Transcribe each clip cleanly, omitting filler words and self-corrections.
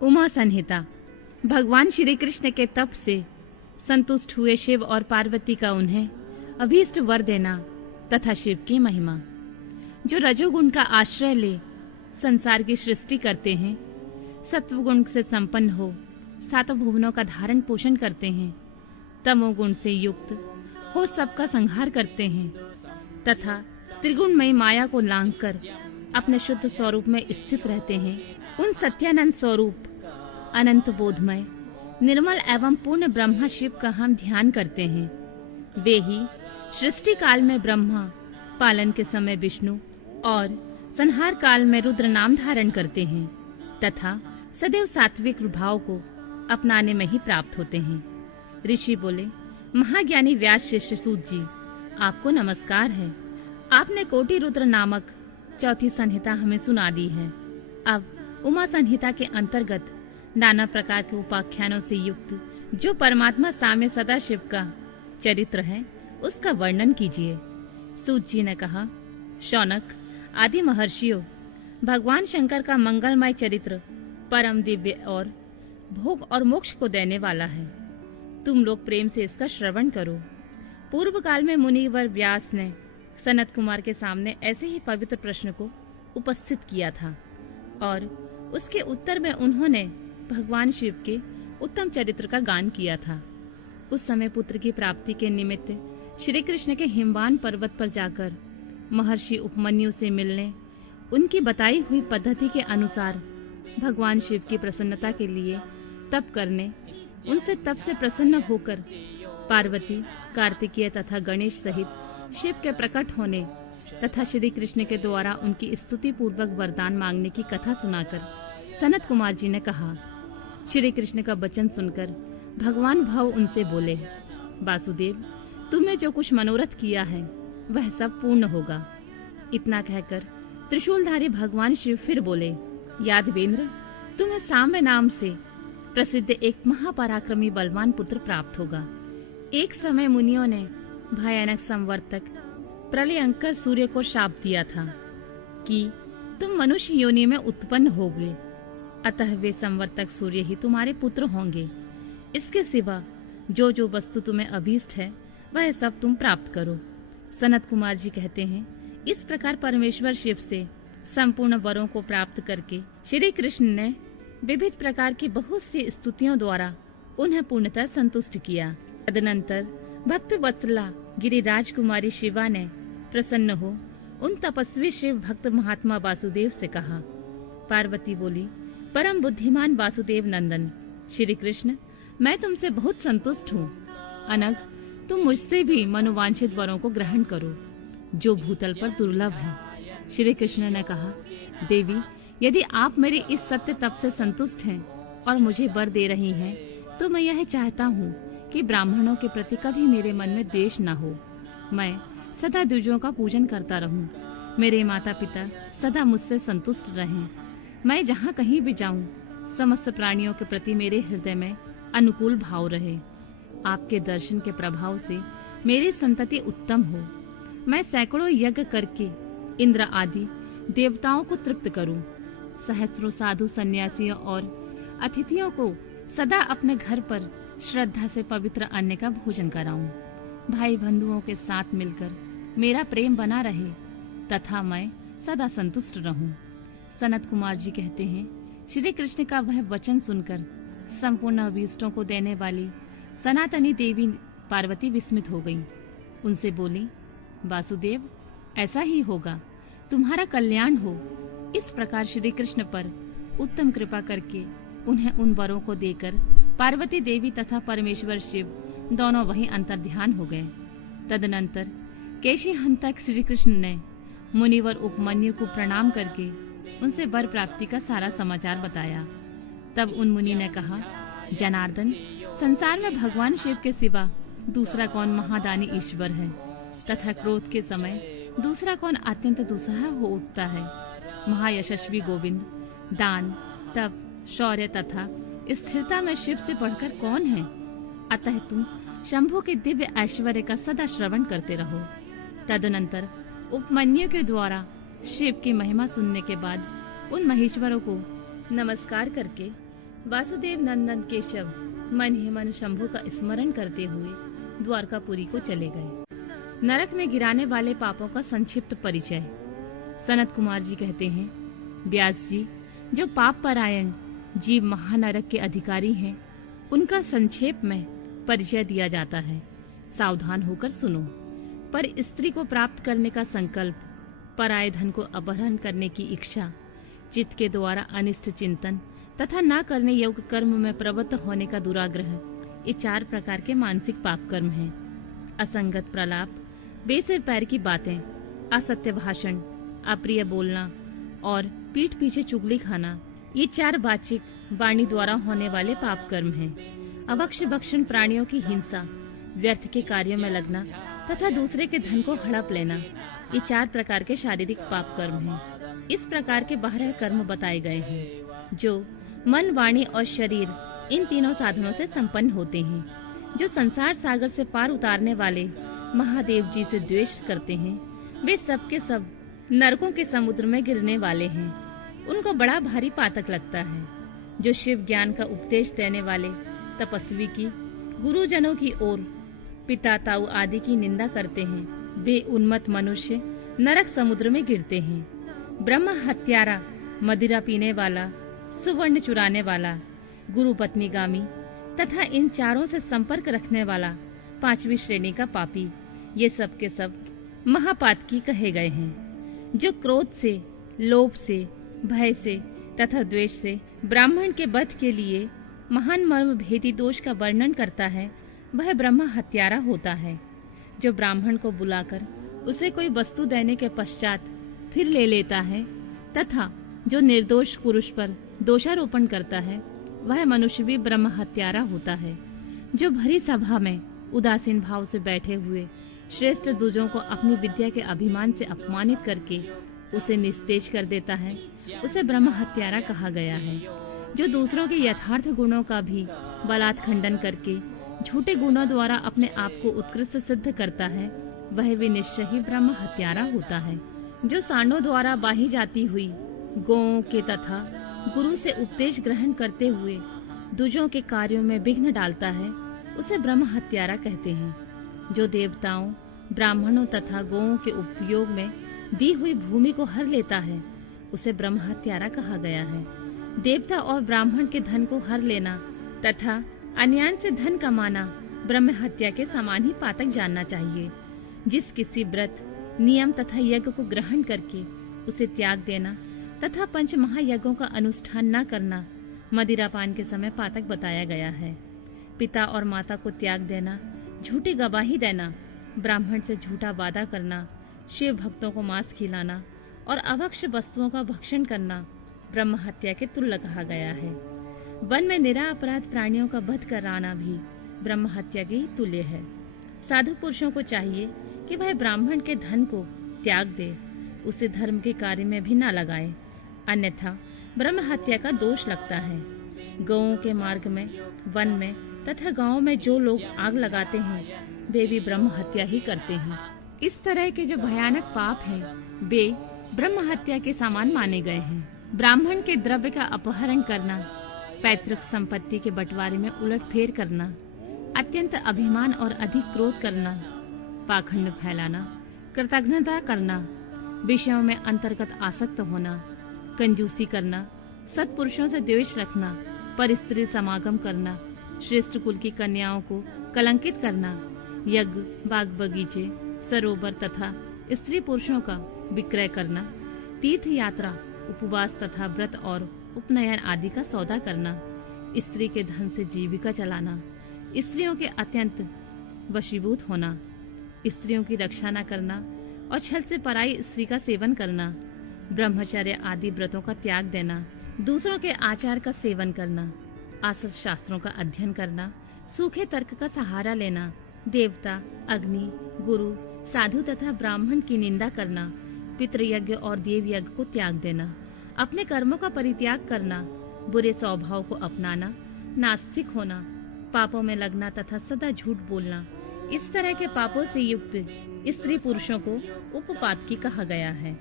उमा संहिता। भगवान श्री कृष्ण के तप से संतुष्ट हुए शिव और पार्वती का उन्हें अभीष्ट वर देना तथा शिव की महिमा। जो रजोगुण का आश्रय ले संसार की सृष्टि करते हैं, सत्वगुण से संपन्न हो सातों भुवनों का धारण पोषण करते हैं, तमोगुण से युक्त हो सबका संहार करते हैं तथा त्रिगुणमयी माया को लांघकर अपने शुद्ध स्वरूप में स्थित रहते हैं, उन सत्यानंद स्वरूप अनंत बोधमय निर्मल एवं पूर्ण ब्रह्मा शिव का हम ध्यान करते हैं। वे ही सृष्टि काल में ब्रह्मा, पालन के समय विष्णु और संहार काल में रुद्र नाम धारण करते हैं तथा सदैव सात्विक भाव को अपनाने में ही प्राप्त होते हैं। ऋषि बोले, महाज्ञानी व्यास शिष्य सूत जी, आपको नमस्कार है। आपने कोटि रुद्र नामक चौथी संहिता हमें सुना दी है। अब उमा संहिता के अंतर्गत नाना प्रकार के उपाख्यानों से युक्त जो परमात्मा साम्य सदाशिव का चरित्र है, उसका वर्णन कीजिए। सूत जी ने कहा, शौनक आदि महर्षियों, भगवान शंकर का मंगलमय चरित्र परम दिव्य और भोग और मोक्ष को देने वाला है। तुम लोग प्रेम से इसका श्रवण करो। पूर्व काल में मुनिवर व्यास ने सनत कुमार के सामने ऐसे ही पवित्र प्रश्न को उपस्थित किया था और उसके उत्तर में उन्होंने भगवान शिव के उत्तम चरित्र का गान किया था। उस समय पुत्र की प्राप्ति के निमित्त श्री कृष्ण के हिमवान पर्वत पर जाकर महर्षि उपमन्यु से मिलने, उनकी बताई हुई पद्धति के अनुसार भगवान शिव की प्रसन्नता के लिए तप करने, उनसे तप से प्रसन्न होकर पार्वती, कार्तिकेय तथा गणेश सहित शिव के प्रकट होने तथा श्री कृष्ण के द्वारा उनकी स्तुति पूर्वक वरदान मांगने की कथा सुनाकर सनत कुमार जी ने कहा। श्री कृष्ण का वचन सुनकर भगवान भाव उनसे बोले, वासुदेव, तुमने जो कुछ मनोरथ किया है वह सब पूर्ण होगा। इतना कहकर त्रिशूलधारी भगवान शिव फिर बोले, यादवेंद्र, तुम्हें साम्य नाम से प्रसिद्ध एक महापराक्रमी बलवान पुत्र प्राप्त होगा। एक समय मुनियों ने भयानक संवर्तक प्रलयंकर सूर्य को शाप दिया था कि तुम मनुष्य योनि में उत्पन्न होगे, अतः वे संवर्तक सूर्य ही तुम्हारे पुत्र होंगे। इसके सिवा जो जो वस्तु तुम्हें अभीष्ट है वह सब तुम प्राप्त करो। सनत कुमार जी कहते हैं, इस प्रकार परमेश्वर शिव से संपूर्ण वरों को प्राप्त करके श्री कृष्ण ने विविध प्रकार की बहुत सी स्तुतियों द्वारा उन्हें पूर्णतः संतुष्ट किया। तदनंतर भक्त वत्सला गिरिराज कुमारी शिवा ने प्रसन्न हो उन तपस्वी शिव भक्त महात्मा वासुदेव से कहा। पार्वती बोली, परम बुद्धिमान वासुदेव नंदन श्री कृष्ण, मैं तुमसे बहुत संतुष्ट हूँ। अनग, तुम मुझसे भी मनोवांछित वरों को ग्रहण करो जो भूतल पर दुर्लभ है। श्री कृष्ण ने कहा, देवी, यदि आप मेरे इस सत्य तप से संतुष्ट हैं और मुझे वर दे रही हैं, तो मैं यह चाहता हूँ कि ब्राह्मणों के प्रति कभी मेरे मन में द्वेष न हो। मैं सदा द्विजों का पूजन करता रहूं। मेरे माता पिता सदा मुझसे संतुष्ट रहें। मैं जहाँ कहीं भी जाऊं, समस्त प्राणियों के प्रति मेरे हृदय में अनुकूल भाव रहे। आपके दर्शन के प्रभाव से मेरी संतति उत्तम हो। मैं सैकड़ों यज्ञ करके इंद्र आदि देवताओं को तृप्त करूं। सहस्त्रों साधु सन्यासियों और अतिथियों को सदा अपने घर पर श्रद्धा से पवित्र अन्न का भोजन कराऊं। भाई बंधुओं के साथ मिलकर मेरा प्रेम बना रहे तथा मैं सदा संतुष्ट रहूं। सनत कुमार जी कहते हैं, श्री कृष्ण का वह वचन सुनकर संपूर्ण अभीष्टों को देने वाली सनातनी देवी पार्वती विस्मित हो गई। उनसे बोली, वासुदेव, ऐसा ही होगा, तुम्हारा कल्याण हो। इस प्रकार श्री कृष्ण पर उत्तम कृपा करके उन्हें उन वरों को देकर पार्वती देवी तथा परमेश्वर शिव दोनों वहीं अंतर्ध्यान हो गए। तदनंतर केशी हंतक श्री कृष्ण ने मुनिवर उपमन्यु को प्रणाम करके उनसे वर प्राप्ति का सारा समाचार बताया। तब उन मुनि ने कहा, जनार्दन, संसार में भगवान शिव के सिवा दूसरा कौन महादानी ईश्वर है तथा क्रोध के समय दूसरा कौन अत्यंत दुस्सह हो उठता है। महायशस्वी गोविंद दान, तप, शौर्य तथा स्थिरता में शिव से बढ़कर कौन है। अतः तुम शंभु के दिव्य ऐश्वर्य का सदा श्रवण करते रहो। तदनंतर उपमन्यु के द्वारा शिव की महिमा सुनने के बाद उन महेश्वरों को नमस्कार करके वासुदेव नंदन केशव मन ही मन शंभु का स्मरण करते हुए द्वारकापुरी को चले गए। नरक में गिराने वाले पापों का संक्षिप्त परिचय। सनत कुमार जी कहते हैं, व्यास जी, जो पाप परायण जीव महानरक के अधिकारी हैं, उनका संक्षेप में परिचय दिया जाता है। सावधान होकर सुनो। पर स्त्री को प्राप्त करने का संकल्प, पराये धन को अपहरण करने की इच्छा, चित्त के द्वारा अनिष्ट चिंतन तथा न करने योग्य कर्म में प्रवृत्त होने का दुराग्रह, ये 4 प्रकार के मानसिक पाप कर्म हैं। असंगत प्रलाप, बेसिर पैर की बातें, असत्य भाषण, अप्रिय बोलना और पीठ पीछे चुगली खाना, ये 4 वाचिक वाणी द्वारा होने वाले पाप कर्म हैं। अभक्ष भक्षण, प्राणियों की हिंसा, व्यर्थ के कार्यों में लगना तथा दूसरे के धन को हड़प लेना, ये 4 प्रकार के शारीरिक पाप कर्म हैं। इस प्रकार के 12 कर्म बताए गए हैं जो मन, वाणी और शरीर, इन तीनों साधनों से संपन्न होते हैं। जो संसार सागर से पार उतारने वाले महादेव जी से द्वेष करते हैं, वे सब के सब नरकों के समुद्र में गिरने वाले हैं। उनको बड़ा भारी पातक लगता है। जो शिव ज्ञान का उपदेश देने वाले तपस्वी की, गुरुजनों की ओर पिता ताऊ आदि की निंदा करते हैं, वे उन्मत्त मनुष्य नरक समुद्र में गिरते हैं। ब्रह्म हत्यारा, मदिरा पीने वाला, सुवर्ण चुराने वाला, गुरु पत्नीगामी तथा इन 4 से संपर्क रखने वाला 5वीं श्रेणी का पापी, ये सब के सब महापातकी कहे गए हैं। जो क्रोध से, लोभ से, भय से तथा द्वेष से ब्राह्मण के वध के लिए महान मर्म भेदी दोष का वर्णन करता है, वह ब्रह्म हत्यारा होता है। जो ब्राह्मण को बुलाकर उसे कोई वस्तु देने के पश्चात फिर ले लेता है तथा जो निर्दोष पुरुष पर दोषारोपण करता है, वह मनुष्य भी ब्रह्म हत्यारा होता है। जो भरी सभा में उदासीन भाव से बैठे हुए श्रेष्ठ दूजों को अपनी विद्या के अभिमान से अपमानित करके उसे निस्तेज कर देता है, उसे ब्रह्म हत्यारा कहा गया है। जो दूसरों के यथार्थ गुणों का भी बलात् खंडन करके झूठे गुणों द्वारा अपने आप को उत्कृष्ट सिद्ध करता है, वह भी निश्चय ही ब्रह्म हत्यारा होता है। जो सांडों द्वारा बाही जाती हुई गौओं के तथा गुरु से उपदेश ग्रहण करते हुए दूजों के कार्यों में विघ्न डालता है, उसे ब्रह्म हत्यारा कहते हैं। जो देवताओं, ब्राह्मणों तथा गौओं के उपयोग में दी हुई भूमि को हर लेता है, उसे ब्रह्म हत्यारा कहा गया है। देवता और ब्राह्मण के धन को हर लेना तथा अन्याय से धन कमाना ब्रह्म हत्या के समान ही पातक जानना चाहिए। जिस किसी व्रत, नियम तथा यज्ञ को ग्रहण करके उसे त्याग देना तथा 5 महायज्ञों का अनुष्ठान न करना मदिरापान के समय पातक बताया गया है। पिता और माता को त्याग देना, झूठी गवाही देना, ब्राह्मण से झूठा वादा करना, शिव भक्तों को मांस खिलाना और अभक्ष वस्तुओं का भक्षण करना ब्रह्म हत्या के तुल्य कहा गया है। वन में निरापराध प्राणियों का वध कराना भी ब्रह्म हत्या के ही तुल्य है। साधु पुरुषों को चाहिए कि वह ब्राह्मण के धन को त्याग दे, उसे धर्म के कार्य में भी न लगाए, अन्यथा ब्रह्म हत्या का दोष लगता है। गौओं के मार्ग में, वन में तथा गांव में जो लोग आग लगाते हैं, वे भी ब्रह्म हत्या ही करते हैं। इस तरह के जो भयानक पाप हैं, वे ब्रह्म हत्या के समान माने गए हैं। ब्राह्मण के द्रव्य का अपहरण करना, पैतृक संपत्ति के बंटवारे में उलटफेर करना, अत्यंत अभिमान और अधिक क्रोध करना, पाखंड फैलाना, कृतज्ञता करना, विषयों में अंतर्गत आसक्त होना, कंजूसी करना, सत्पुरुषों से द्वेष रखना, पर स्त्री समागम करना, श्रेष्ठ कुल की कन्याओं को कलंकित करना, यज्ञ, बाग बगीचे, सरोवर तथा स्त्री पुरुषों का विक्रय करना, तीर्थ यात्रा, उपवास तथा व्रत और उपनयन आदि का सौदा करना, स्त्री के धन से जीविका चलाना, स्त्रियों के अत्यंत वशीभूत होना, स्त्रियों की रक्षा न करना और छल से पराई स्त्री का सेवन करना, ब्रह्मचर्य आदि व्रतों का त्याग देना, दूसरों के आचार का सेवन करना, आसत शास्त्रों का अध्ययन करना, सूखे तर्क का सहारा लेना, देवता, अग्नि, गुरु, साधु तथा ब्राह्मण की निंदा करना, पितृयज्ञ और देव यज्ञ को त्याग देना, अपने कर्मों का परित्याग करना, बुरे स्वभाव को अपनाना, नास्तिक होना, पापों में लगना तथा सदा झूठ बोलना, इस तरह के पापों से युक्त स्त्री पुरुषों को उपपातकी कहा गया है।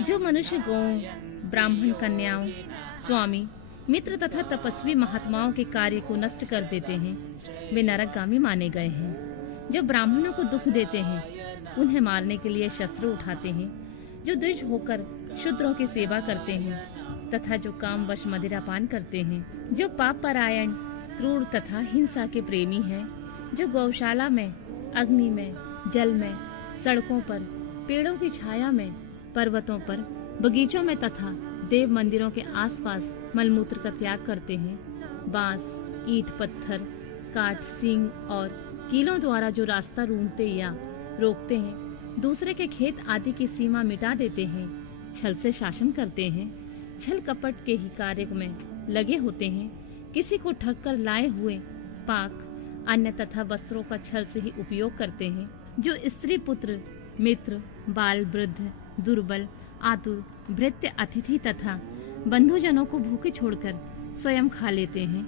जो मनुष्य गौओं, ब्राह्मण कन्याओं, स्वामी मित्र तथा तपस्वी महात्माओं के कार्य को नष्ट कर देते हैं, वे नरकगामी माने गए हैं। जो ब्राह्मणों को दुख देते हैं, उन्हें मारने के लिए शस्त्र उठाते हैं। जो द्विज होकर शूद्रों की सेवा करते हैं तथा जो कामवश मदिरा पान करते हैं, जो पाप परायण, क्रूर तथा हिंसा के प्रेमी हैं, जो गौशाला में, अग्नि में, जल में, सड़कों पर, पेड़ों की छाया में, पर्वतों पर, बगीचों में तथा देव मंदिरों के आसपास मलमूत्र का त्याग करते हैं, बांस, ईंट, पत्थर, काट, सींग और कीलों द्वारा जो रास्ता रूंधते या रोकते हैं, दूसरे के खेत आदि की सीमा मिटा देते हैं, छल से शासन करते हैं, छल कपट के ही कार्य में लगे होते हैं, किसी को ठग कर लाए हुए पाक, अन्न तथा वस्त्रों का छल से ही उपयोग करते हैं, जो स्त्री, पुत्र, मित्र, बाल, वृद्ध, दुर्बल, आतुर, भृत्य, अतिथि तथा बंधुजनों को भूखे छोड़कर स्वयं खा लेते हैं,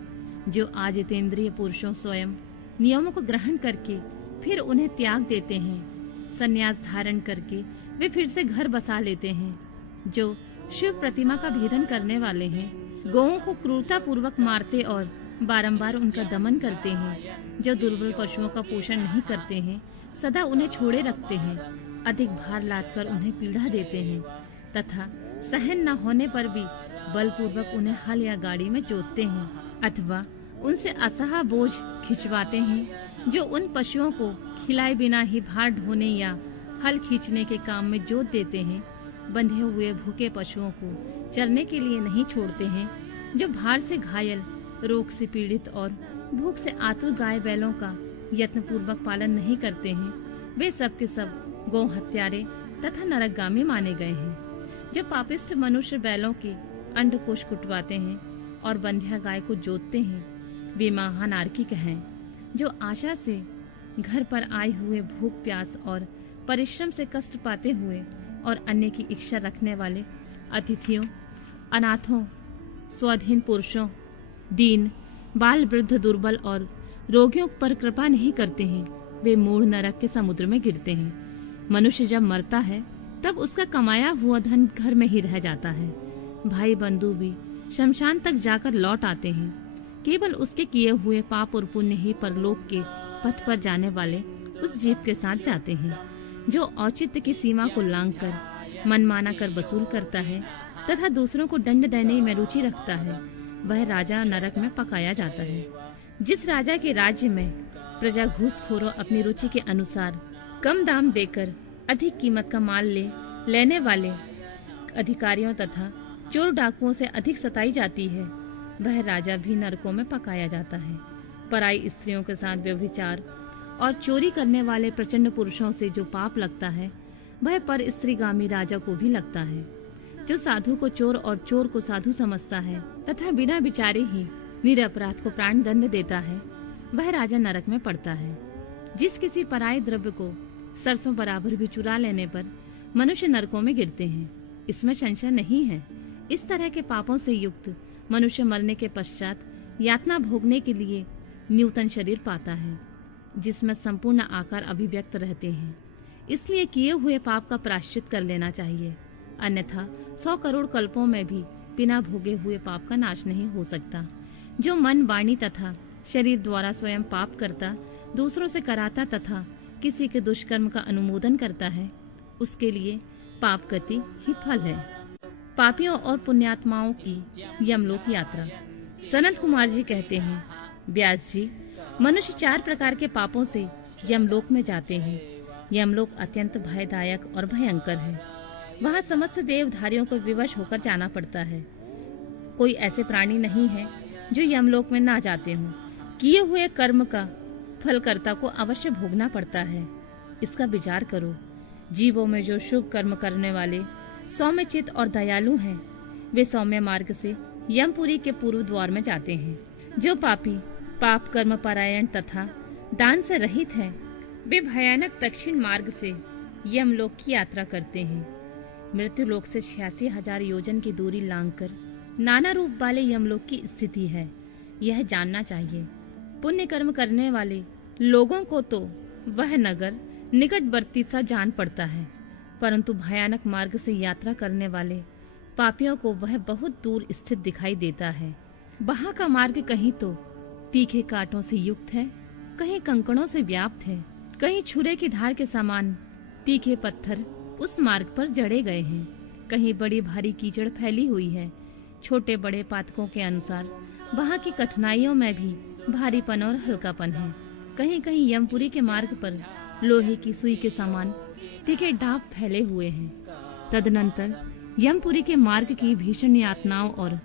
जो आजितेंद्रिय पुरुषों स्वयं नियमों को ग्रहण करके फिर उन्हें त्याग देते हैं, संन्यास धारण करके वे फिर से घर बसा लेते हैं, जो शिव प्रतिमा का भेदन करने वाले हैं, गौओं को क्रूरता पूर्वक मारते और बारंबार उनका दमन करते हैं, जो दुर्बल पशुओं का पोषण नहीं करते हैं, सदा उन्हें छोड़े रखते हैं, अधिक भार लादकर उन्हें पीड़ा देते हैं तथा सहन न होने पर भी बलपूर्वक उन्हें हल या गाड़ी में जोतते हैं अथवा उनसे असहा बोझ खिंचवाते हैं, जो उन पशुओं को खिलाए बिना ही भार ढोने या हल खींचने के काम में जोत देते हैं, बंधे हुए भूखे पशुओं को चरने के लिए नहीं छोड़ते हैं, जो भार से घायल, रोग से पीड़ित और भूख से आतुर गाय बैलों का यत्न पूर्वक पालन नहीं करते हैं, वे सब के सब गौ हत्यारे तथा नरकगामी माने गए हैं। जो पापिष्ट मनुष्य बैलों के अंडकोश कुटवाते हैं और बंध्या गाय को जोतते हैं, वे महानार्किक हैं, जो आशा से घर पर आए हुए भूख, प्यास और परिश्रम से कष्ट पाते हुए और अन्य की इच्छा रखने वाले अतिथियों, अनाथों, स्वाधीन पुरुषों, दीन, बाल, वृद्ध, दुर्बल और रोगियों पर कृपा नहीं करते हैं, वे मूढ़ नरक के समुद्र में गिरते हैं। मनुष्य जब मरता है तब उसका कमाया हुआ धन घर में ही रह जाता है। भाई बंधु भी शमशान तक जाकर लौट आते हैं, केवल उसके किए हुए पाप और पुण्य ही परलोक के पथ पर जाने वाले उस जीव के साथ जाते हैं। जो औचित्य की सीमा को लांघकर मनमाना कर वसूल करता है तथा दूसरों को दंड देने में रुचि रखता है, वह राजा नरक में पकाया जाता है। जिस राजा के राज्य में प्रजा घूसखोरों अपनी रुचि के अनुसार कम दाम देकर अधिक कीमत का माल लेने वाले अधिकारियों तथा चोर डाकुओं से अधिक सताई जाती है, वह राजा भी नरकों में पकाया जाता है। पराई स्त्रियों के साथ व्यभिचार और चोरी करने वाले प्रचंड पुरुषों से जो पाप लगता है, वह पर स्त्रीगामी राजा को भी लगता है। जो साधु को चोर और चोर को साधु समझता है तथा बिना विचारे ही निरपराध को प्राण दंड देता है, वह राजा नरक में पड़ता है। जिस किसी पराये द्रव्य को सरसों बराबर भी चुरा लेने पर मनुष्य नरकों में गिरते हैं, इसमें संशय नहीं है। इस तरह के पापों से युक्त मनुष्य मरने के पश्चात यातना भोगने के लिए न्यूतन शरीर पाता है, जिसमें संपूर्ण आकार अभिव्यक्त रहते हैं। इसलिए किए हुए पाप का प्रायश्चित कर लेना चाहिए, अन्यथा 100 करोड़ कल्पों में भी बिना भोगे हुए पाप का नाश नहीं हो सकता। जो मन, वाणी तथा शरीर द्वारा स्वयं पाप करता, दूसरों से कराता तथा किसी के दुष्कर्म का अनुमोदन करता है, उसके लिए पाप गति ही फल है। पापियों और पुण्यात्माओं की यमलोक यात्रा। सनत कुमार जी कहते हैं, व्यास जी, मनुष्य 4 प्रकार के पापों से यमलोक में जाते हैं। यमलोक अत्यंत भयदायक और भयंकर है। वहाँ समस्त देवधारियों को विवश होकर जाना पड़ता है। कोई ऐसे प्राणी नहीं है जो यमलोक में ना जाते हों। किए हुए कर्म का फल कर्ता को अवश्य भोगना पड़ता है। इसका विचार करो। जीवों में जो शुभ कर्म करने वाले सौम्य चित्त और दयालु हैं, वे सौम्य मार्ग से यमपुरी के पूर्व द्वार में जाते हैं। जो पापी, पाप कर्म परायण तथा दान से रहित हैं, वे भयानक दक्षिण मार्ग से यमलोक की यात्रा करते हैं। मृत्यु लोक से 86,000 योजन की दूरी लांघकर नाना रूप वाले यमलोक की स्थिति है, यह जानना चाहिए। पुण्य कर्म करने वाले लोगों को तो वह नगर निकटवर्ती सा जान पड़ता है, परंतु भयानक मार्ग से यात्रा करने वाले पापियों को वह बहुत दूर स्थित दिखाई देता है। वहां का मार्ग कहीं तो तीखे कांटों से युक्त है, कहीं कंकड़ों से व्याप्त है, कहीं छुरे की धार के समान तीखे पत्थर उस मार्ग पर जड़े गए हैं, कहीं बड़ी भारी कीचड़ फैली हुई है। छोटे बड़े पातकों के अनुसार वहां की कठिनाइयों में भी भारीपन और हल्कापन है। कहीं कहीं यमपुरी के मार्ग पर लोहे की सुई के समान तीखे डांप फैले हुए हैं। तदनंतर यमपुरी के मार्ग की भीषण यातनाओं और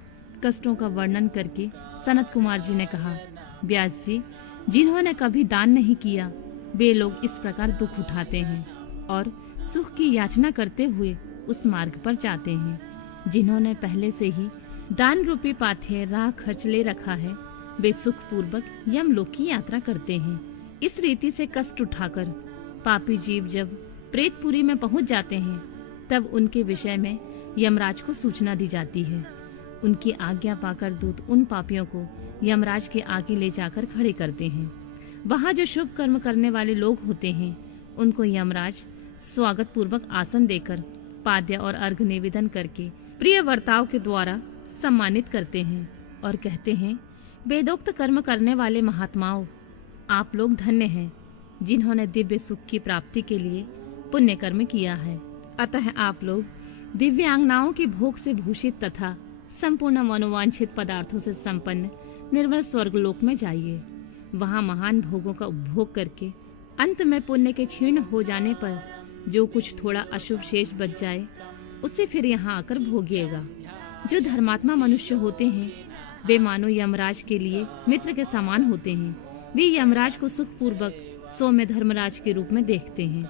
कष्टों का वर्णन करके सनत कुमार जी ने कहा, व्यास जी, जिन्होंने कभी दान नहीं किया वे लोग इस प्रकार दुख उठाते हैं और सुख की याचना करते हुए उस मार्ग पर जाते हैं। जिन्होंने पहले से ही दान रूपी पाथे राह खर्च ले रखा है वे सुख पूर्वक यमलोक की यात्रा करते हैं। इस रीति से कष्ट उठाकर पापी जीव जब प्रेतपुरी में पहुंच जाते हैं तब उनके विषय में यमराज को सूचना दी जाती है। उनकी आज्ञा पाकर दूत उन पापियों को यमराज के आगे ले जाकर खड़े करते हैं। वहाँ जो शुभ कर्म करने वाले लोग होते हैं उनको यमराज स्वागत पूर्वक आसन देकर पाद्य और अर्घ निवेदन करके प्रिय वर्ताव के द्वारा सम्मानित करते हैं और कहते हैं, वेदोक्त कर्म करने वाले महात्माओं, आप लोग धन्य हैं जिन्होंने दिव्य सुख की प्राप्ति के लिए पुण्य कर्म किया है। अतः आप लोग दिव्यांगनाओं की भोग से भूषित तथा संपूर्ण मनोवांछित पदार्थों से संपन्न निर्मल स्वर्गलोक में जाइए। वहाँ महान भोगों का उपभोग करके अंत में पुण्य के क्षीण हो जाने पर जो कुछ थोड़ा अशुभ शेष बच जाए उसे फिर यहाँ आकर भोगिएगा। जो धर्मात्मा मनुष्य होते हैं वे मानो यमराज के लिए मित्र के समान होते हैं। वे यमराज को सुख पूर्वक सौम्य धर्मराज के रूप में देखते हैं,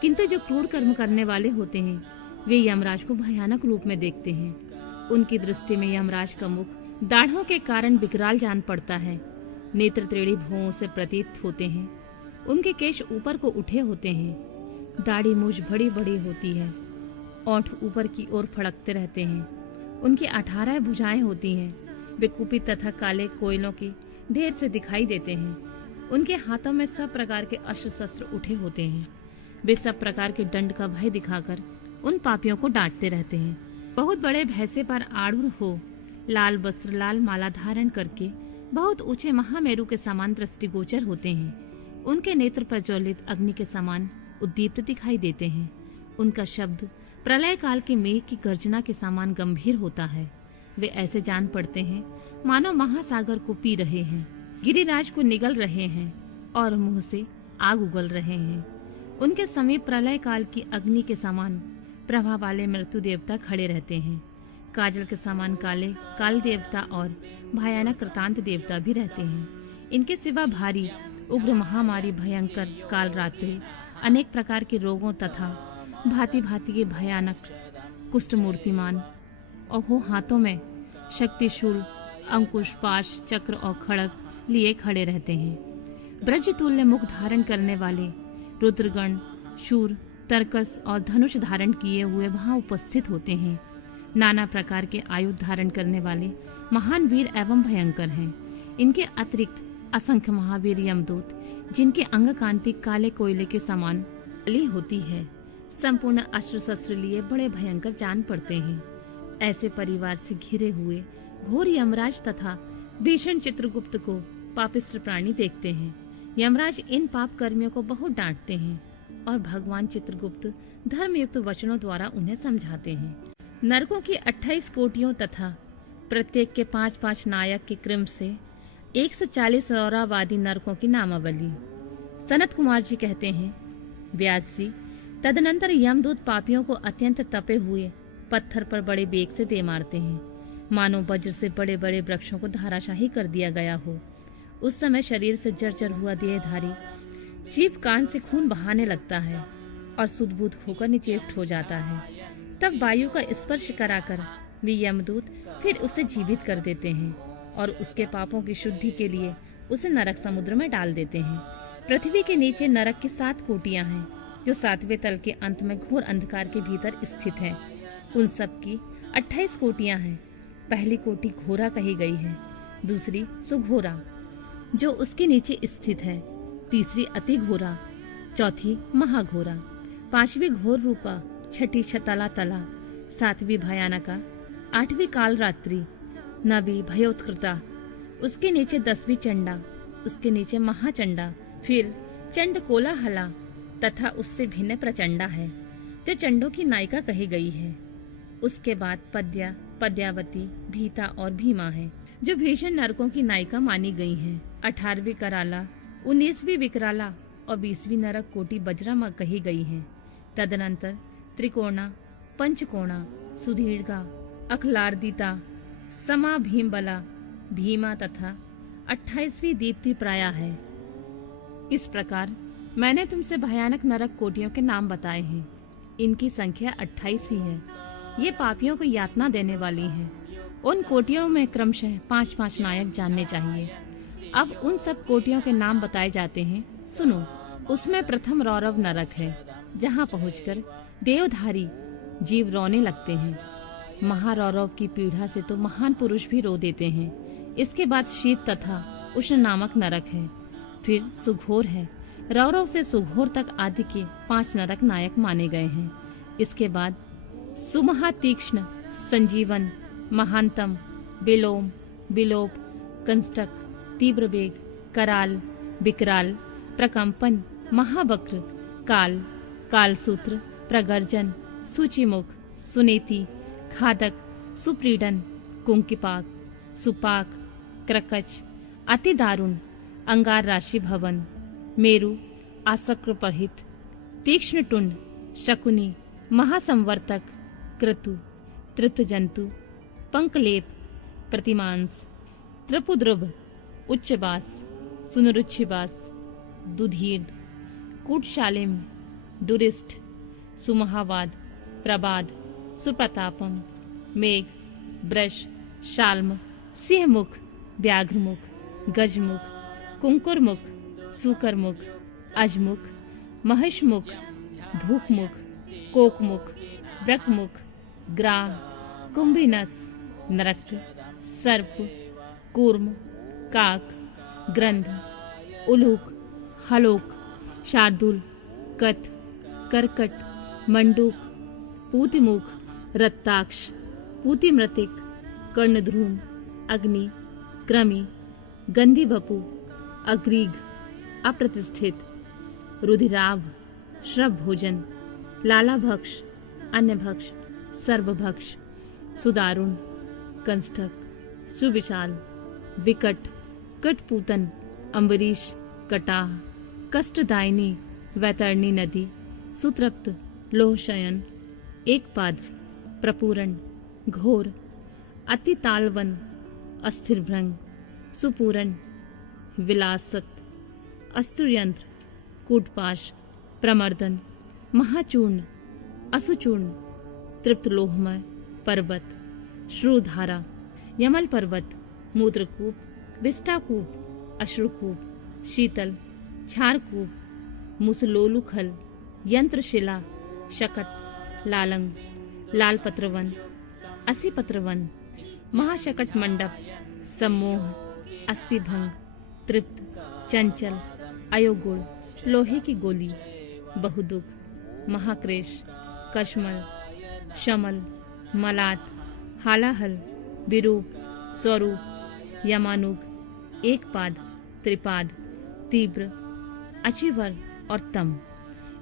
किंतु जो क्रूर कर्म करने वाले होते हैं वे यमराज को भयानक रूप में देखते हैं। उनकी दृष्टि में यमराज का मुख दाढ़ों के कारण विकराल जान पड़ता है। नेत्र त्रेड़ी भुवों से प्रतीत होते हैं। उनके केश ऊपर को उठे होते हैं। दाढ़ी मूछ बड़ी बड़ी होती है। ओंठ ऊपर की ओर फड़कते रहते हैं। उनकी 18 भुजाएं होती हैं। वे कुपित तथा काले कोयलों की ढेर से दिखाई देते हैं। उनके हाथों में सब प्रकार के अस्त्र शस्त्र उठे होते हैं। वे सब प्रकार के दंड का भय दिखाकर उन पापियों को डांटते रहते हैं। बहुत बड़े भैंसे पर आरूढ़ हो, लाल वस्त्र लाल माला धारण करके बहुत ऊंचे महामेरु के समान दृष्टिगोचर होते हैं। उनके नेत्र प्रज्वलित अग्नि के समान उद्दीप्त दिखाई देते हैं। उनका शब्द प्रलय काल के मेघ की गर्जना के समान गंभीर होता है। वे ऐसे जान पड़ते हैं मानो महासागर को पी रहे हैं, गिरिराज को निगल रहे हैं और मुंह से आग उगल रहे हैं। उनके समीप प्रलय काल की अग्नि के समान प्रभा वाले मृत्यु देवता खड़े रहते हैं। काजल के समान काले काल देवता और भयानक कृतांत देवता भी रहते हैं। इनके सिवा भारी उग्र महामारी भयंकर काल रात्रि अनेक प्रकार के रोगों तथा भांति भांति के भयानक कुष्ठ मूर्तिमान और हो हाथों में शक्तिशूल अंकुश पाश चक्र और खड़ग लिए खड़े रहते हैं। ब्रज तुल्य मुख धारण करने वाले रुद्रगण शूर तरकस और धनुष धारण किए हुए वहां उपस्थित होते हैं। नाना प्रकार के आयुध धारण करने वाले महान वीर एवं भयंकर हैं। इनके अतिरिक्त असंख्य महावीर यमदूत जिनके अंग कांति काले कोयले के समान काली होती है, संपूर्ण अस्त्र शस्त्र लिए बड़े भयंकर जान पड़ते हैं। ऐसे परिवार से घिरे हुए घोर यमराज तथा भीषण चित्रगुप्त को पापिष्ट प्राणी देखते हैं। यमराज इन पाप कर्मियों को बहुत डांटते हैं और भगवान चित्रगुप्त धर्मयुक्त वचनों द्वारा उन्हें समझाते हैं। नरकों की 28 कोटियों तथा प्रत्येक के 5-5 नायक के क्रम से 140 रौरावादी नरकों की नामावली। सनत कुमार जी कहते हैं, व्यास जी, तदनंतर यमदूत पापियों को अत्यंत तपे हुए पत्थर पर बड़े बेग से दे मारते हैं, मानो वज्र से बड़े बड़े वृक्षों को धाराशाही कर दिया गया हो। उस समय शरीर से जर्जर हुआ देहधारी जीभ कान से खून बहाने लगता है और सुदबुद होकर निचेष्ट हो जाता है। तब वायु का स्पर्श कराकर वे यमदूत फिर उसे जीवित कर देते हैं और उसके पापों की शुद्धि के लिए उसे नरक समुद्र में डाल देते हैं। पृथ्वी के नीचे नरक की 7 कोटियां हैं जो 7वें तल के अंत में घोर अंधकार के भीतर स्थित हैं। उन सब की 28 कोटियां हैं। पहली कोटि घोरा कही गई है, दूसरी सुघोरा जो उसके नीचे स्थित है, तीसरी अति घोरा, चौथी महाघोरा, 5वीं घोर रूपा, 6ठी छतला तला, 7वीं भयानका, 8वीं काल रात्रि, नबी भयोत्कृता, उसके नीचे 10वीं चंडा, उसके नीचे महाचंडा, फिर चंड कोलाहला तथा उससे भिन्न प्रचंडा है, जो चंडों की नायिका कही गई है। उसके बाद पद्या, पद्यावती, भीता और भीमा है, जो भीषण नरकों की नायिका मानी गई हैं। 18वीं कराला, 19वीं विकराला और 20वीं नरक कोटि बजरा कही गई हैं। तदनंतर त्रिकोणा, पंचकोणा, सुदीर्घा, अखलार्दिता, समा भीमबला, भीमा तथा 28वीं दीप्ति प्राया है। इस प्रकार मैंने तुमसे भयानक नरक कोटियों के नाम बताए हैं। इनकी संख्या 28 ही है। ये पापियों को यातना देने वाली है। उन कोटियों में क्रमशः 5-5 नायक जानने चाहिए। अब उन सब कोटियों के नाम बताए जाते हैं, सुनो। उसमें प्रथम रौरव नरक है, जहाँ पहुंचकर देवधारी जीव रोने लगते हैं। महारौरव की पीड़ा से तो महान पुरुष भी रो देते हैं। इसके बाद शीत तथा उष्ण नामक नरक है। फिर सुघोर है। रौरव से सुघोर तक आदि के 5 नरक नायक माने गए हैं। इसके बाद सुमहा तीक्ष्ण, संजीवन, महानतम, विलोम, विलोप, कंस्टक, तीव्र वेग, कराल, विकराल, प्रकंपन, महावक्र, काल, कालसूत्र, प्रगर्जन, सूचिमुख, सुनेति, खादक, सुप्रीडन, कुंकिपाक, सुपाक, क्रकच, अति दारुण, अंगार राशि भवन, मेरु, आसक्र प्रहित, तीक्ष्ण टुंड, शकुनी, महासंवर्तक, क्रतु, तृप्त जंतु, पंकलेप, प्रतिमांस, त्रिपुद्रुभ, उच्चबास, सुनरुच्छिबास, दुधीर, कूटशालिम, दुरिष्ठ, सुमहावाद, प्रबाद, सुप्रतापम, मेघ, ब्रश, शाल्म, सिंहमुख, व्याघ्रमुख, गजमुख, कुंकुरमुख, सुकरमुख, अजमुख, महिषमुख, धूपमुख, कोकमुख, ब्रकमुख, ग्राह, कुंभिनस, नरक, सर्प, कूर्म, काक, ग्रंथ, उलूक, हलोक, शार्दुल, कथ, करकट, मंडूक, पूतिमुख, रत्ताक्ष, पूतिमृतिक, कर्णध्रूम, अग्नि, क्रमी, गंधी बपु, अग्रीग, अप्रतिष्ठित, रुधिराभ, श्रव भोजन, लालाभक्ष, अन्यभक्ष, सर्वभक्ष, सुदारुण, कंस्टक, सुविशाल, विकट, कटपूतन, अम्बरीश, कटाह, कष्टदायिनी, वैतरणी नदी, सुतृप्त, लोहशयन, एकपाद, प्रपूरण, घोर, अति तालवन, अस्थिरभृंग, सुपूरण, विलासत, अस्तुर्यंत्र, कूटपाश, प्रमर्दन, महाचूर्ण, असुचूर्ण, तृप्त लोहमय, पर्वत, श्रुधारा, यमल पर्वत, मूत्रकूप, विष्टाकूप, अश्रुकूप, शीतल, क्षारकूप, मुसलोलुखल, यंत्रशिला, शकट, लालंग, लालपत्रवन, असीपत्रवन, महाशकट मंडप, सम्मोह, अस्थिभंग, तृप्त, चंचल, अयोगुण, लोहे की गोली, बहुदुख, महाक्रेश, कश्मल, शमल, मलात, हालाहल, विरूप, स्वरूप, यमानुग, एकपाद, त्रिपाद, तीव्र, अचिवर और तम।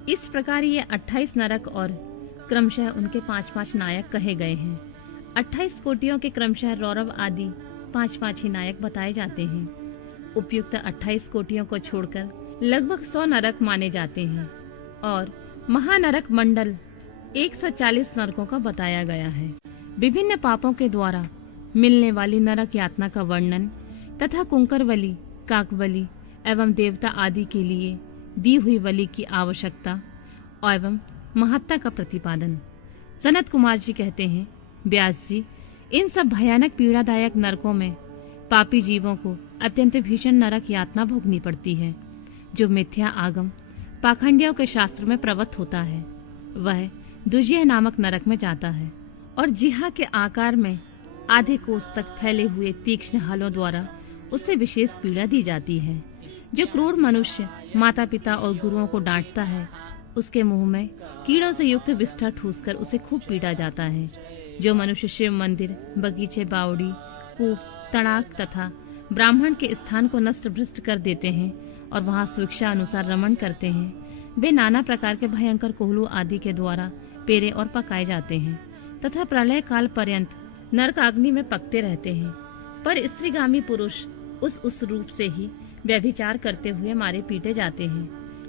इस प्रकार ये 28 नरक और क्रमशः उनके 5-5 नायक कहे गए हैं। 28 कोटियों के क्रमशः रौरव आदि 5-5 ही नायक बताए जाते हैं। उपयुक्त 28 कोटियों को छोड़कर लगभग 100 नरक माने जाते हैं और महानरक मंडल 140 नरकों का बताया गया है। विभिन्न पापों के द्वारा मिलने वाली नरक यातना का वर्णन तथा कुंकरवली, काकवली एवं देवता आदि के लिए दी हुई बलि की आवश्यकता एवं महत्ता का प्रतिपादन। सनत कुमार जी कहते हैं, व्यास जी, इन सब भयानक पीड़ादायक नरकों में पापी जीवों को अत्यंत भीषण नरक यातना भोगनी पड़ती है। जो मिथ्या आगम पाखंडियों के शास्त्र में प्रवत होता है वह दुजिह नामक नरक में जाता है और जिहा के आकार में आधे कोस तक फैले हुए तीक्ष्ण हलों द्वारा उसे विशेष पीड़ा दी जाती है। जो क्रूर मनुष्य माता पिता और गुरुओं को डांटता है उसके मुंह में कीड़ों से युक्त विष्ठा ठूसकर उसे खूब पीटा जाता है। जो मनुष्य शिव मंदिर, बगीचे, बावड़ी कूप, तड़ाक तथा ब्राह्मण के स्थान को नष्ट भ्रष्ट कर देते हैं और वहां स्वेच्छा अनुसार रमण करते हैं। वे नाना प्रकार के भयंकर कोहलू आदि के द्वारा पेरे और पकाए जाते हैं तथा प्रलय काल पर्यंत नरकाग्नि में पकते रहते हैं। पर स्त्रीगामी पुरुष उस रूप से ही व्यभिचार करते हुए मारे पीटे जाते हैं।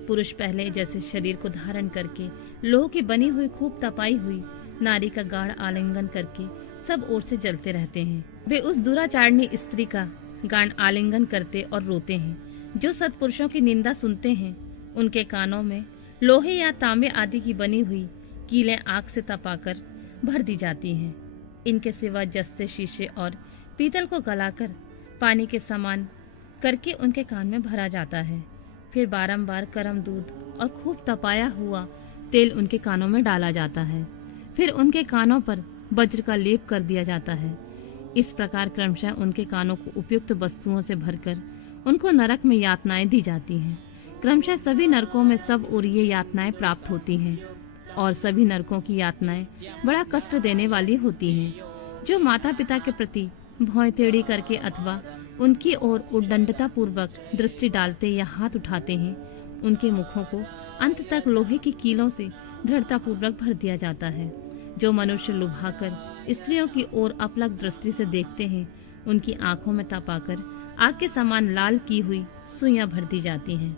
पुरुष पहले जैसे शरीर को धारण करके लोह की बनी हुई खूब तपाई हुई नारी का गाढ़ आलिंगन करके सब ओर से जलते रहते हैं। वे उस दुराचारणी स्त्री का गाढ़ आलिंगन करते और रोते हैं। जो सत्पुरुषों की निंदा सुनते हैं उनके कानों में लोहे या तांबे आदि की बनी हुई कीलें आग से तपाकर भर दी जाती हैं। इनके सिवा जस्ते, शीशे और पीतल को गलाकर पानी के समान करके उनके कान में भरा जाता है। फिर बारंबार गर्म दूध और खूब तपाया हुआ तेल उनके कानों में डाला जाता है। फिर उनके कानों पर वज्र का लेप कर दिया जाता है। इस प्रकार क्रमशः उनके कानों को उपयुक्त वस्तुओं से भरकर उनको नरक में यातनाएं दी जाती हैं। क्रमशः सभी नरकों में सब ओर ये यातनाएं प्राप्त होती हैं और सभी नरकों की यातनाएं बड़ा कष्ट देने वाली होती हैं। जो माता पिता के प्रति भौं टेढ़ी करके अथवा उनकी ओर उद्दंडता पूर्वक दृष्टि डालते या हाथ उठाते हैं, उनके मुखों को अंत तक लोहे की कीलों से दृढ़ता पूर्वक भर दिया जाता है। जो मनुष्य लुभाकर स्त्रियों की ओर अपलक दृष्टि से देखते हैं, उनकी आंखों में तपाकर आग के समान लाल की हुई सुइयां भर दी जाती हैं।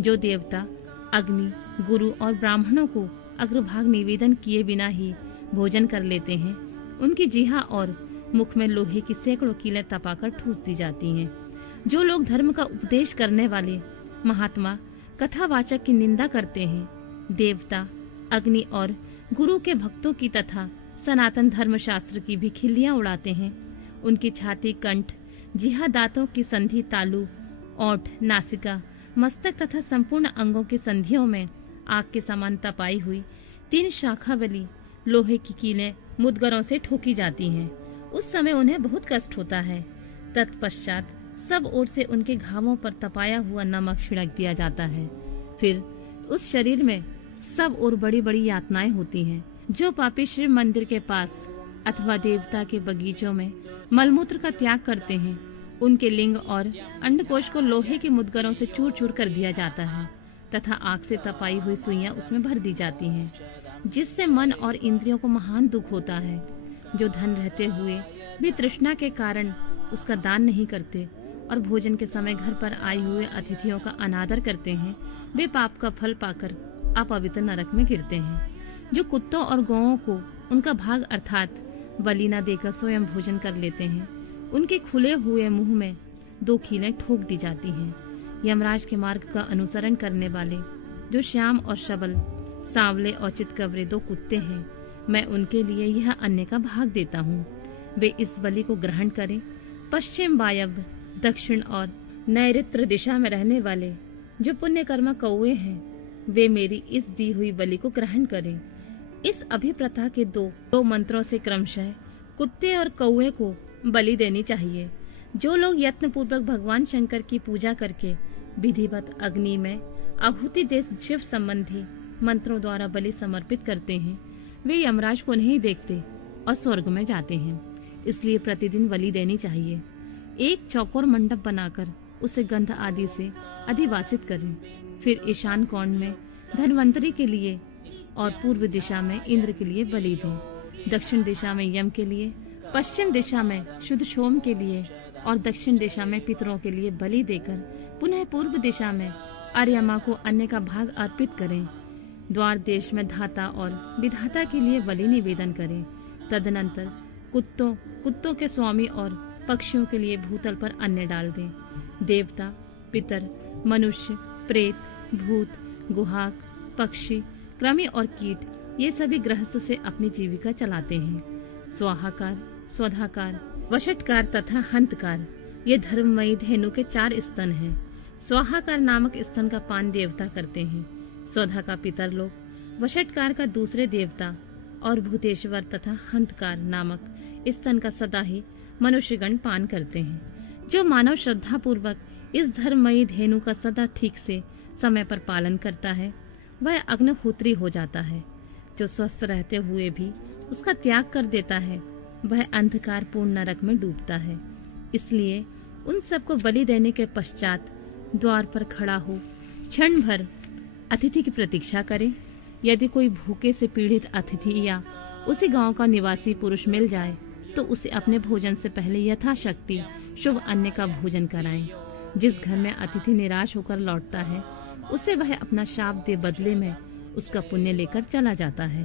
जो देवता अग्नि, गुरु और ब्राह्मणों को अग्रभाग निवेदन किए बिना ही भोजन कर लेते हैं, उनकी जीहा और मुख में लोहे की सैकड़ों कीलें तपाकर ठूस दी जाती हैं। जो लोग धर्म का उपदेश करने वाले महात्मा कथावाचक की निंदा करते हैं, देवता अग्नि और गुरु के भक्तों की तथा सनातन धर्म शास्त्र की भी खिल्लियां उड़ाते हैं, उनकी छाती, कंठ, जिहा, दांतों की संधि, तालू, ओंठ, नासिका, मस्तक तथा संपूर्ण अंगों की संधियों में आग के समान तपाई हुई 3 शाखा वाली लोहे की कीलें मुदगरों से ठोकी जाती हैं। उस समय उन्हें बहुत कष्ट होता है। तत्पश्चात सब ओर से उनके घावों पर तपाया हुआ नमक छिड़क दिया जाता है। फिर उस शरीर में सब ओर बड़ी बड़ी यातनाएं होती हैं। जो पापी शिव मंदिर के पास अथवा देवता के बगीचों में मलमूत्र का त्याग करते हैं, उनके लिंग और अंडकोश को लोहे के मुदगरों से चूर चूर कर दिया जाता है तथा आग से तपाई हुई सुइयां उसमें भर दी जाती हैं, जिससे मन और इंद्रियों को महान दुख होता है। जो धन रहते हुए भी तृष्णा के कारण उसका दान नहीं करते और भोजन के समय घर पर आए हुए अतिथियों का अनादर करते हैं, वे पाप का फल पाकर अपवित्र नरक में गिरते हैं। जो कुत्तों और गौओं को उनका भाग अर्थात बलि न देकर स्वयं भोजन कर लेते हैं, उनके खुले हुए मुंह में 2 कीलें ठोक दी जाती हैं। यमराज के मार्ग का अनुसरण करने वाले जो श्याम और शबल, सांवले और चितकबरे 2 कुत्ते हैं, मैं उनके लिए यह अन्न का भाग देता हूँ। वे इस बलि को ग्रहण करें। पश्चिम, वायव्य, दक्षिण और नैऋत्य दिशा में रहने वाले जो पुण्यकर्मा कौए हैं, वे मेरी इस दी हुई बलि को ग्रहण करें। इस अभिप्रथा के दो मंत्रों से क्रमशः कुत्ते और कौए को बलि देनी चाहिए। जो लोग यत्न पूर्वक भगवान शंकर की पूजा करके विधिवत अग्नि में आहुति दे शिव संबंधी मंत्रों द्वारा बलि समर्पित करते हैं, वे यमराज को नहीं देखते और स्वर्ग में जाते हैं। इसलिए प्रतिदिन बलि देनी चाहिए। एक चौकोर मंडप बनाकर उसे गंध आदि से अधिवासित करें। फिर ईशान कोण में धन्वंतरी के लिए और पूर्व दिशा में इंद्र के लिए बलि दें। दक्षिण दिशा में यम के लिए, पश्चिम दिशा में शुद्ध सोम के लिए और दक्षिण दिशा में पितरों के लिए बलि देकर पुनः पूर्व दिशा में आर्यमा को अन्न का भाग अर्पित करें। द्वार देश में धाता और विधाता के लिए बलि निवेदन करें। तदनंतर कुत्तों के स्वामी और पक्षियों के लिए भूतल पर अन्न डाल दें। देवता, पितर, मनुष्य, प्रेत, भूत, गुहाक, पक्षी, कृमि और कीट ये सभी गृहस्थ से अपनी जीविका चलाते हैं। स्वाहाकार, स्वधाकार, वशटकार तथा हंतकार ये धर्ममयी धेनु के 4 स्तन हैं। स्वाहाकार नामक स्तन का पान देवता करते हैं। स्वधा का पितर लोग, वशटकार का दूसरे देवता और भूतेश्वर तथा हंतकार नामक स्तन का सदा ही मनुष्यगण पान करते हैं। जो मानव श्रद्धा पूर्वक इस धर्ममयी धेनु का सदा ठीक से समय पर पालन करता है, वह अग्निहोत्री हो जाता है। जो स्वस्थ रहते हुए भी उसका त्याग कर देता है, वह अंधकारपूर्ण नरक में डूबता है। इसलिए उन सबको बलि देने के पश्चात द्वार पर खड़ा हो क्षण भर अतिथि की प्रतीक्षा करे। यदि कोई भूखे से पीड़ित अतिथि या उसी गांव का निवासी पुरुष मिल जाए तो उसे अपने भोजन से पहले यथाशक्ति शुभ अन्न का भोजन कराएं। जिस घर में अतिथि निराश होकर लौटता है उसे वह अपना शाप दे बदले में उसका पुण्य लेकर चला जाता है।